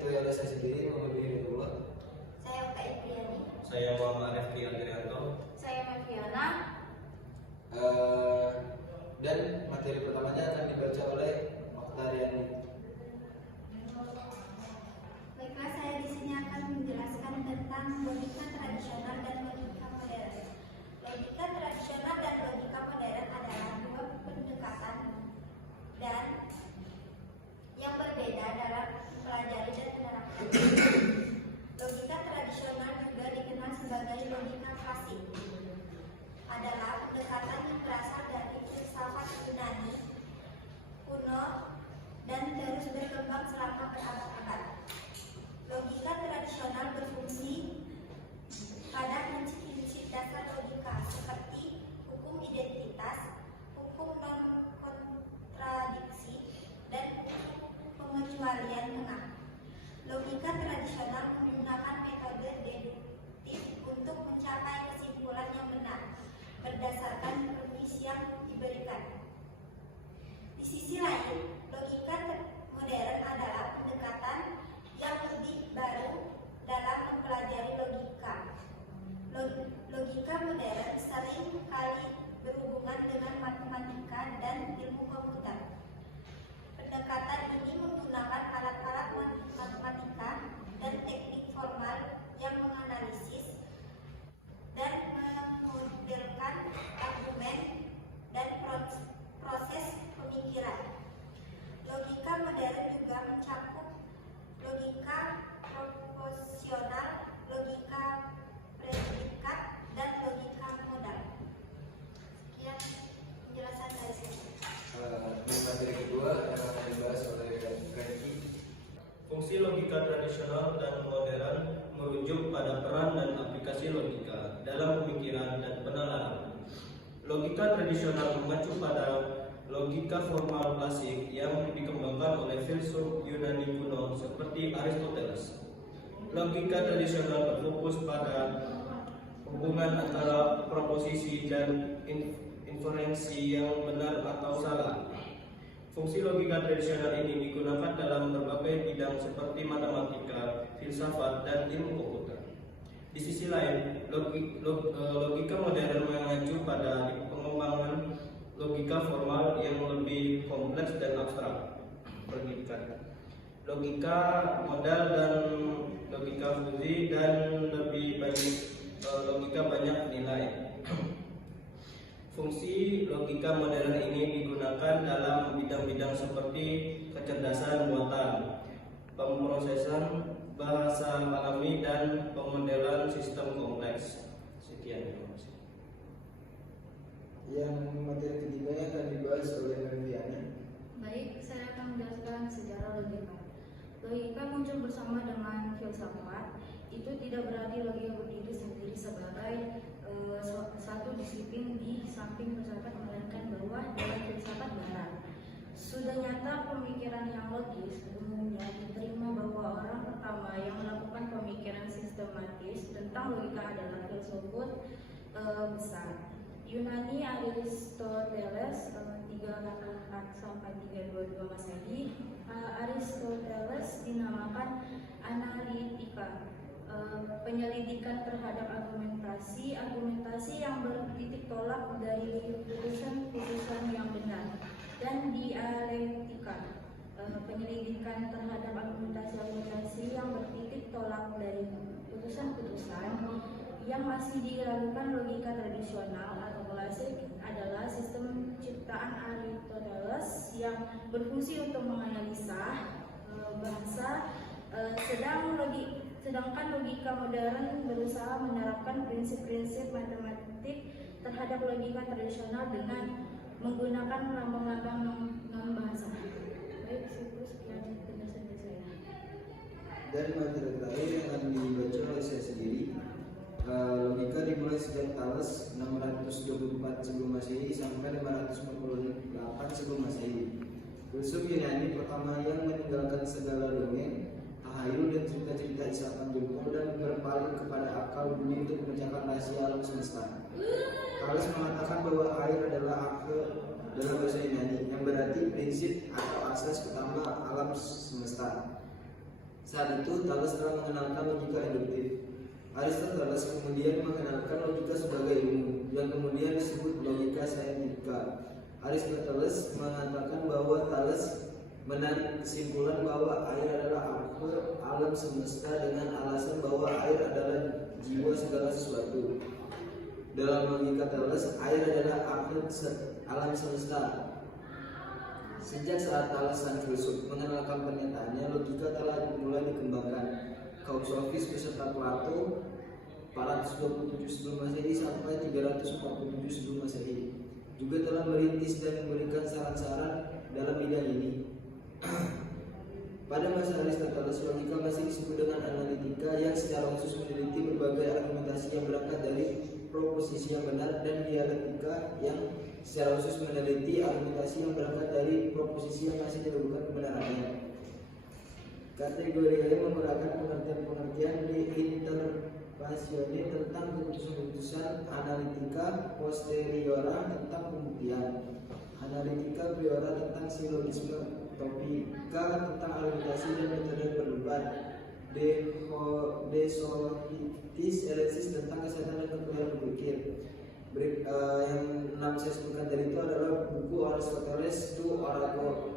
diketahui oleh saya sendiri, mohon diri dulu. Saya Kak Ibriani. Saya Muhammad Refki Andrianto. Saya Mafiana. Dan materi pertamanya akan dibaca oleh Oktariani. Baiklah, saya di sini akan menjelaskan tentang logika tradisional dan logika modern. Logika tradisional dan logika modern adalah dua pendekatan dan yang berbeda dalam mempelajari dan menerapkan. Logika tradisional juga dikenal sebagai logika klasik. Adalah pendekatan yang berasal dari filsafat Yunani kuno dan terus berkembang selama berabad-abad. Logika tradisional berfungsi pada prinsip-prinsip dasar logika seperti hukum identitas, hukum non-kontradiksi, dan hukum pengecualian tengah. Logika tradisional menggunakan metode deduktif untuk mencapai kesimpulan yang benar berdasarkan premis yang diberikan. Di sisi lain, logika modern adalah pendekatan yang lebih baru dalam mempelajari logika. Logika modern sering kali berhubungan dengan matematika dan ilmu komputer. Pendekatan ini menggunakan alat-alat matematika dan teknik formal yang menganalisis dan memodelkan argumen dan proses pemikiran. Logika modern juga mencakup logika proposisional, logika predikat, dan logika modal. Sekian penjelasan dari saya. Di materi kedua yang akan dibahas oleh Refki. Fungsi logika tradisional dan modern merujuk pada peran dan aplikasi logika dalam pemikiran dan penalaran. Logika tradisional mengacu pada logika formal klasik yang dikembangkan oleh filsuf Yunani kuno seperti Aristoteles. Logika tradisional berfokus pada hubungan antara proposisi dan inferensi yang benar atau salah. Fungsi logika tradisional ini digunakan dalam berbagai bidang seperti matematika, filsafat, dan ilmu komputer. Di sisi lain, logika modern mengacu pada pengembangan logika formal yang lebih kompleks dan abstrak. Logika modal dan logika fuzzi dan lebih banyak logika banyak nilai. Fungsi logika modern ini digunakan dalam bidang-bidang seperti kecerdasan buatan, pemrosesan bahasa alami, dan pemodelan sistem kompleks. Sekian, terima kasih. Yang materi ketiganya akan dibahas oleh Mafiana. Baik, saya akan menjelaskan sejarah logika. Logika muncul bersama dengan filsafat. Itu tidak berarti logika berdiri sendiri sebagai satu disiplin di samping filsafat, melainkan bahwa dalam filsafat barat sudah nyata pemikiran yang logis umumnya diterima bahwa orang pertama yang melakukan pemikiran sistematis tentang logika adalah filsuf besar Yunani Aristoteles 344 sampai 322 Masehi. Aristoteles dinamakan analitika, penyelidikan terhadap argumentasi yang bertitik tolak dari putusan-putusan yang benar, dan dialektika, penyelidikan terhadap argumentasi yang bertitik tolak dari putusan-putusan yang masih dilakukan. Logika tradisional atau klasik adalah sistem ciptaan Aristoteles yang berfungsi untuk menganalisa bahasa, sedangkan logika modern berusaha menerapkan prinsip-prinsip matematik terhadap logika tradisional dengan menggunakan lambang-lambang non-bahasa. Baik, sekian penjelasan dari saya. Dan materi terakhir yang akan dibaca oleh saya sendiri. Logika dimulai sejak Thales 624 sebelum Masehi sampai 548 sebelum Masehi. Filsuf Yunani pertama yang meninggalkan segala dongeng, tahayul, dan cerita-cerita isapan jempol dan berpaling kepada akal bumi untuk memecahkan rahasia alam semesta. Thales mengatakan bahwa air adalah arche dalam bahasa Yunani, yang berarti prinsip atau asas utama alam semesta. Saat itu Thales telah mengenalkan logika induktif. Aristoteles kemudian mengenalkan logika sebagai ilmu, yang kemudian disebut logika saintifika. Aristoteles mengatakan bahwa Thales menarik kesimpulan bahwa air adalah alam semesta dengan alasan bahwa air adalah jiwa segala sesuatu. Dalam logika Thales, air adalah alam semesta. Sejak saat Thales sang filsuf mengenalkan pernyataannya, logika telah mulai dikembangkan. Kaum sofis beserta Plato 427 sebelum Masehi sampai 347 sebelum Masehi juga telah merintis dan memberikan saran-saran dalam bidang ini. Pada masa Aristoteles, logika masih disebut dengan analitika yang secara khusus meneliti berbagai argumentasi yang berangkat dari proposisi yang benar, dan dialektika yang secara khusus meneliti argumentasi yang berangkat dari proposisi yang masih diragukan kebenarannya. Kategori ini menggunakan pengertian-pengertian di interpretasionis tentang keputusan-keputusan, analitika posteriora tentang pembuktian, analitika priora tentang silogisme, topika tentang argumentasi dan metode berdebat, desokratis elesis tentang kesehatan dan kekayaan berpikir. Yang 6 saya sebutkan tadi itu adalah buku Aristoteles to Oragon.